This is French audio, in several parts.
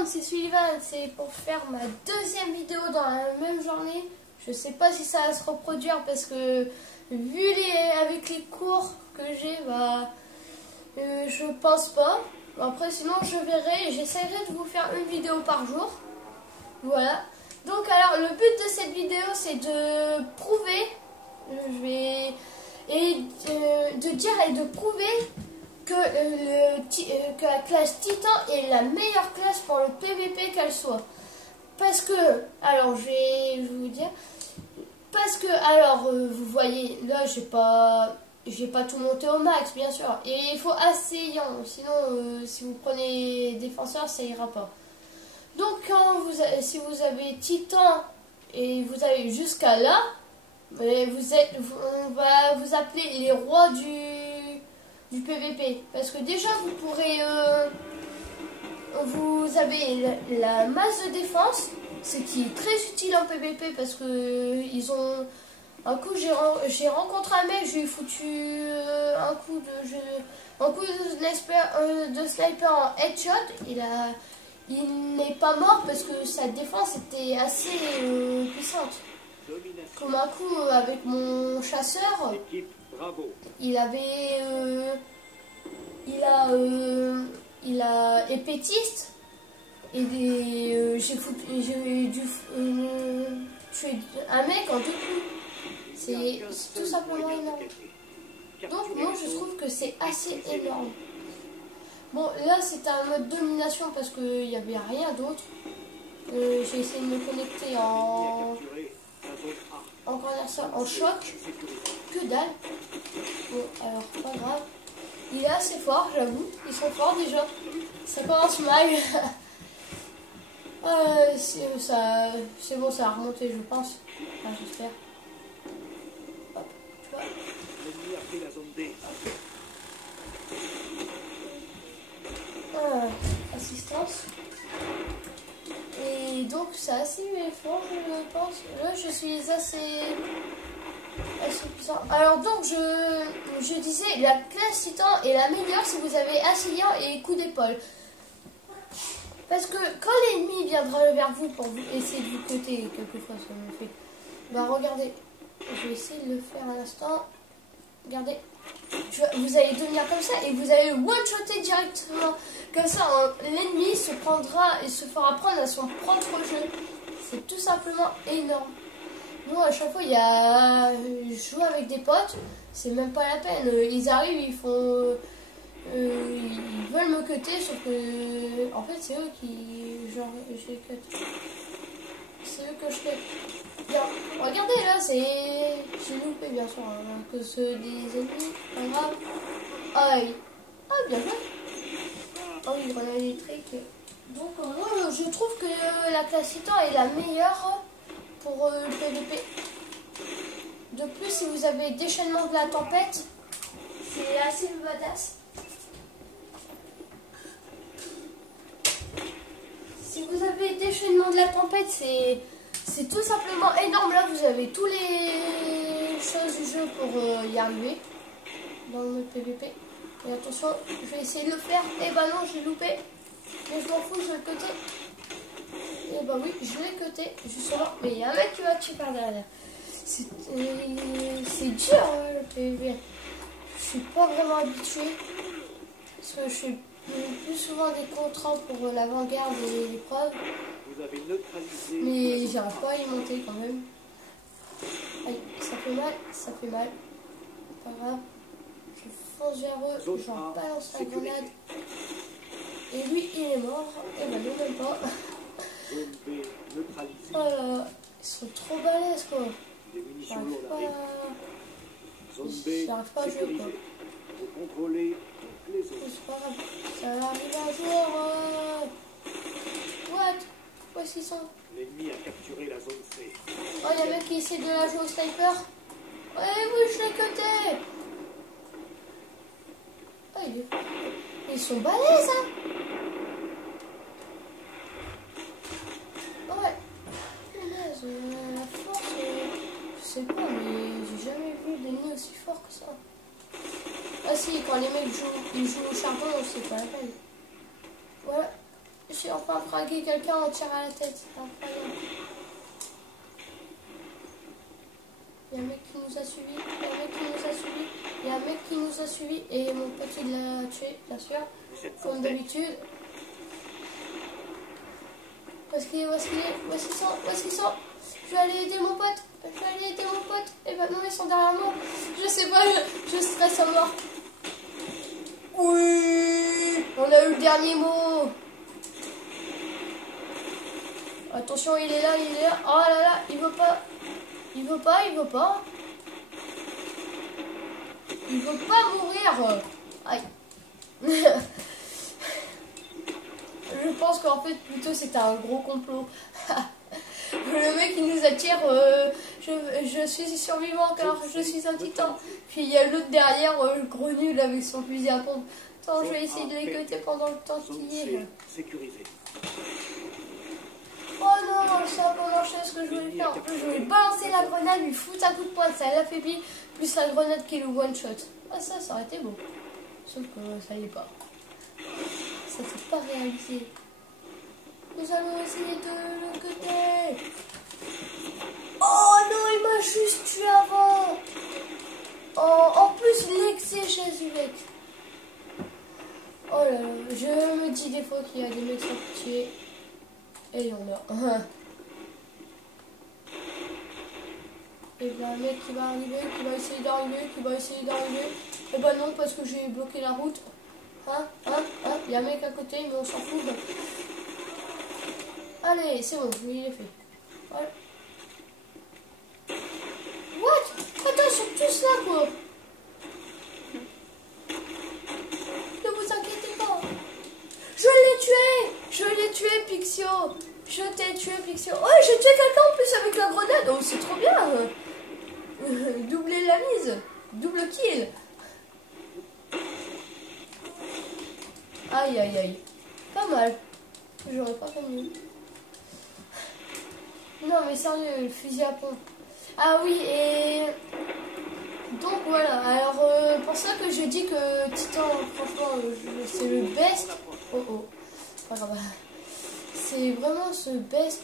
monde, c'est Sullivan, c'est pour faire ma deuxième vidéo dans la même journée. Je sais pas si ça va se reproduire parce que vu avec les cours que j'ai, je pense pas. Après sinon je verrai et j'essaierai de vous faire une vidéo par jour. Voilà. Donc alors le but de cette vidéo c'est de prouver, de dire et de prouver que la classe Titan est la meilleure classe pour le PVP qu'elle soit. Parce que, alors je vais vous dire, parce que, alors vous voyez, là j'ai pas tout monté au max bien sûr, et il faut assayant, sinon si vous prenez défenseur ça ira pas. Donc si vous avez Titan et vous avez jusqu'à là, on va vous appeler les rois du PVP, parce que déjà vous pourrez vous avez la masse de défense, ce qui est très utile en PVP parce que ils ont un coup j'ai rencontré un mec, je lui ai foutu un coup de sniper en headshot, il n'est pas mort parce que sa défense était assez puissante. Comme un coup avec mon chasseur, il a épétiste et j'ai dû tuer un mec en 2 coups. C'est tout simplement énorme. Donc moi je trouve que c'est assez énorme. Bon là c'était un mode domination parce qu'il n'y avait rien d'autre. J'ai essayé de me connecter en choc. Que dalle. Bon alors pas grave. Il est assez fort, j'avoue. Ils sont forts déjà. Ça commence mal. C'est bon, ça a remonté, je pense. Enfin, j'espère. Hop, tu vois. Assistance. Et donc, c'est assez fort, je pense. Là, je suis assez puissant. Alors donc je disais, la classe Titan est la meilleure si vous avez assaillant et coup d'épaule. Parce que quand l'ennemi viendra vers vous pour essayer de vous côté, quelquefois ça me fait. Regardez, je vais essayer de le faire à l'instant. Regardez, vous allez devenir comme ça et vous allez one-shotter directement. Comme ça, l'ennemi se prendra et se fera prendre à son propre jeu. C'est tout simplement énorme. Moi, à chaque fois, je joue avec des potes, c'est même pas la peine. Ils arrivent, ils font. Ils veulent me cutter, sauf que. En fait, c'est eux qui. Genre, j'ai cut. C'est eux que je cut. Bien, regardez là, j'ai loupé, bien sûr, hein, que ceux des ennemis, pas grave. Aïe. Ah, bien joué. Oh oui, grenade électrique. Donc, moi, je trouve que la classe Titan est la meilleure pour le PVP. De plus, si vous avez déchaînement de la tempête, c'est assez badass. Si vous avez déchaînement de la tempête, c'est tout simplement énorme. Là, vous avez tous les choses du jeu pour y arriver dans le mode PVP. Et attention, je vais essayer de le faire. Et bah non, j'ai loupé. Mais je m'en fous, je vais le cutter. Et bah oui, je l'ai cuté, justement. Mais il y a un mec qui va tuer par derrière. C'est dur hein, le PVP. Je suis pas vraiment habitué. Parce que je fais plus souvent des contrats pour l'avant-garde et l'épreuve. Mais j'arrive pas à y monter quand même. Aïe, ça fait mal, ça fait mal. Pas grave. Je fonce vers eux, j'en balance la grenade. Et lui, il est mort. Et bah non, même pas. Oh là, ils sont trop balèzes quoi. J'arrive pas à jouer quoi. C'est pas grave. Ça va arriver un jour. What? Pourquoi est-ce qu'ils sont? L'ennemi a capturé la zone C. Oh, il y a un mec qui essaie de la jouer au sniper. Ouais, oui, je l'ai cuté. Oh, ils sont balèzes hein. La force, je sais pas, mais j'ai jamais vu d'ennemis aussi forts que ça. Ah si, quand les mecs jouent au charbon, c'est pas la peine. Voilà, je suis enfin fragué quelqu'un en tir à la tête. C'est incroyable. Il y a un mec qui nous a suivis. Il y a un mec qui nous a suivis. Il y a un mec qui nous a suivis. Et mon pote il l'a tué, bien sûr. Comme d'habitude. Où est-ce qu'il est? Où est-ce qu'il est? Où est-ce qu'ils sont? Où est-ce qu'ils sont? Je vais aller aider mon pote. Je vais aller aider mon pote. Et ben non, ils sont derrière moi. Je sais pas, je stresse à mort. Oui, on a eu le dernier mot. Attention, il est là, il est là. Oh là là, il veut pas. Il veut pas, il veut pas. Il veut pas mourir. Aïe. Je pense qu'en fait, plutôt, c'était un gros complot. Le mec, il nous attire. Je suis survivant car je suis un titan. Puis il y a l'autre derrière, le gros nul avec son fusil à pompe. Attends, je vais essayer de l'écouter pendant le temps qu'il y est. Sécurisé. Oh non, je sais pas marcher ce que je voulais faire. En plus, je voulais balancer la grenade, lui foutre un coup de poing, ça l'affaiblit, plus la grenade qui est le one shot. Ah, ça aurait été beau. Sauf que ça y est pas. Ça s'est pas réalisé. Nous allons essayer de l'autre côté. Oh non, il m'a juste tué avant. Oh, en plus, l'excès chez Ulec. Oh là là, je me dis des fois qu'il y a des mecs sans pitié. Et il y en a. Et il y a un mec qui va arriver, qui va essayer d'arriver, Et bah non, parce que j'ai bloqué la route. Il y a un mec à côté, mais on s'en fout. Allez, c'est bon, il est fait. Voilà. What? Attends, ils sont tous là, quoi. Ne vous inquiétez pas. Je l'ai tué, Pixio. Je t'ai tué, Pixio. Oh, j'ai tué quelqu'un en plus avec la grenade. Oh, c'est trop bien. Doubler la mise. Double kill. Aïe, aïe, aïe. Pas mal. J'aurais pas fait mieux. Non, mais sérieux, le fusil à pompe. Ah oui, et... Donc voilà, alors pour ça que je dis que Titan, franchement, c'est le best. Oh, pas grave. C'est vraiment ce best.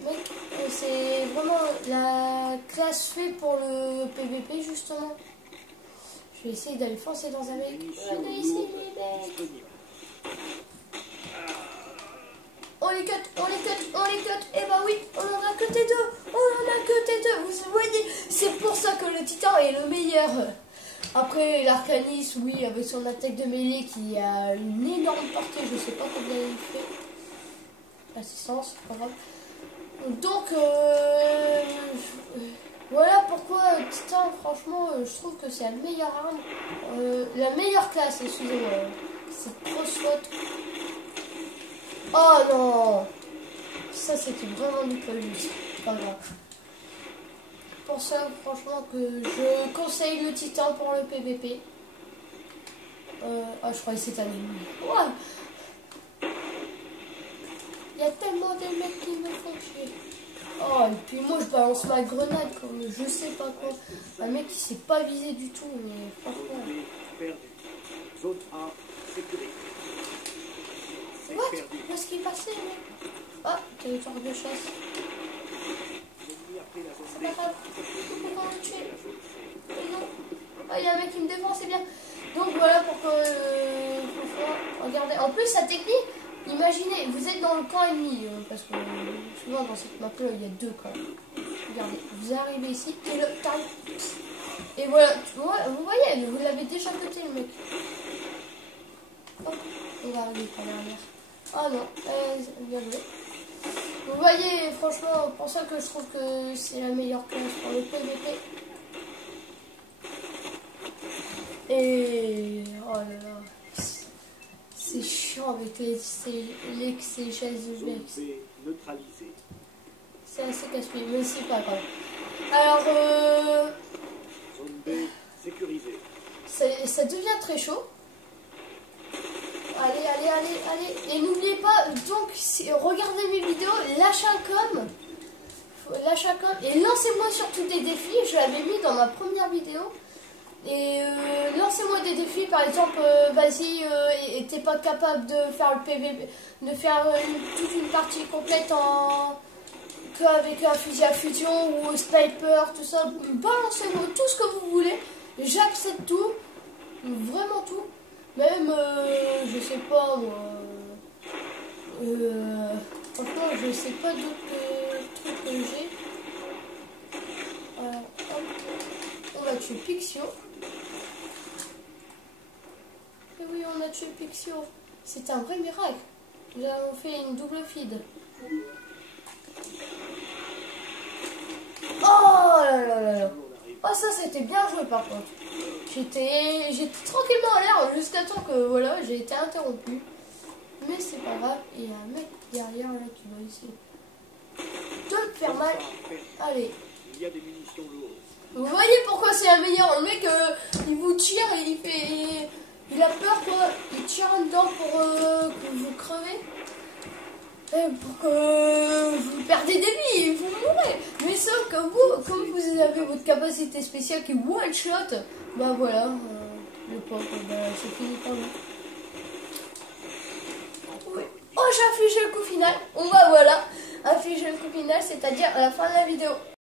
Mec, c'est vraiment la classe faite pour le PVP, justement. Je vais essayer d'aller foncer dans un mec. Regardez ici, les mecs. On les cut. Eh bah oui, on en a cuté deux. Vous voyez, c'est pour ça que le Titan est le meilleur. Après, l'Arcanis, oui, avec son attaque de mêlée qui a une énorme portée. Je sais pas combien il fait. Assistance, pas grave. Donc, voilà pourquoi Titan, franchement, je trouve que c'est la meilleure arme. La meilleure classe, excusez-moi. C'est Crossfot. Oh non! Ça, c'était vraiment du pas juste. Pas grave. Pour ça, franchement, que je conseille le Titan pour le PVP. Je croyais que c'était un ennemi. Ouais! Il y a tellement de mecs qui me font chier. Oh, et puis moi, je balance ma grenade comme je sais pas quoi. Un mec qui s'est pas visé du tout, mais franchement. Zone A sécurisée. What? Où est-ce qu'il est passé, mec? Ah, territoire de chasse. C'est pas grave. Pourquoi on le tue? Non. Ah, il y a un mec qui me défend, c'est bien. Donc voilà pourquoi, franchement, regardez. En plus, sa technique, imaginez, vous êtes dans le camp ennemi, parce que souvent dans cette map-là, il y a deux camps. Regardez, vous arrivez ici, et le taille. Et voilà, vous voyez, vous l'avez déjà coté, le mec. Hop, on va arriver par derrière. Ah non, bien joué. Vous voyez, franchement, pour ça que je trouve que c'est la meilleure classe pour le PVP. Et oh là là, c'est chiant avec les chaises de Vex. C'est assez casse-pied, mais c'est pas grave. Alors, Zone B sécurisée. Ça devient très chaud. Allez. Et n'oubliez pas, donc, regardez mes vidéos, lâchez un com et lancez-moi sur tous des défis. Je l'avais mis dans ma première vidéo. Et lancez-moi des défis, par exemple, vas-y, t'es pas capable de faire le PVP, de faire toute une partie complète qu'avec un fusil à fusion ou sniper, tout ça. Balancez-moi tout ce que vous voulez, j'accepte tout, vraiment tout. Même, je sais pas moi, franchement, je sais pas d'autres trucs que j'ai. Alors, hop, on va tuer Pixio. Et oui, on a tué Pixio. C'est un vrai miracle. Nous avons fait une double feed. Oh là là là là. Oh, ça c'était bien joué par contre. J'étais tranquillement à l'air jusqu'à temps que voilà, j'ai été interrompu. Mais c'est pas grave, il y a un mec derrière là qui va essayer de me faire mal. Allez. Il y a des munitions lourdes. Vous voyez pourquoi c'est un meilleur. Le mec, il vous tire et il a peur quoi. Il tire en dedans pour que vous crevez. Et pour que vous perdez des vies et vous mourrez. Mais sauf que vous, comme vous avez votre capacité spéciale qui est one shot, bah voilà, le pauvre, bah, c'est fini pour lui. Oui. Oh, j'ai affiché le coup final. On va voilà, afficher le coup final, c'est-à-dire à la fin de la vidéo.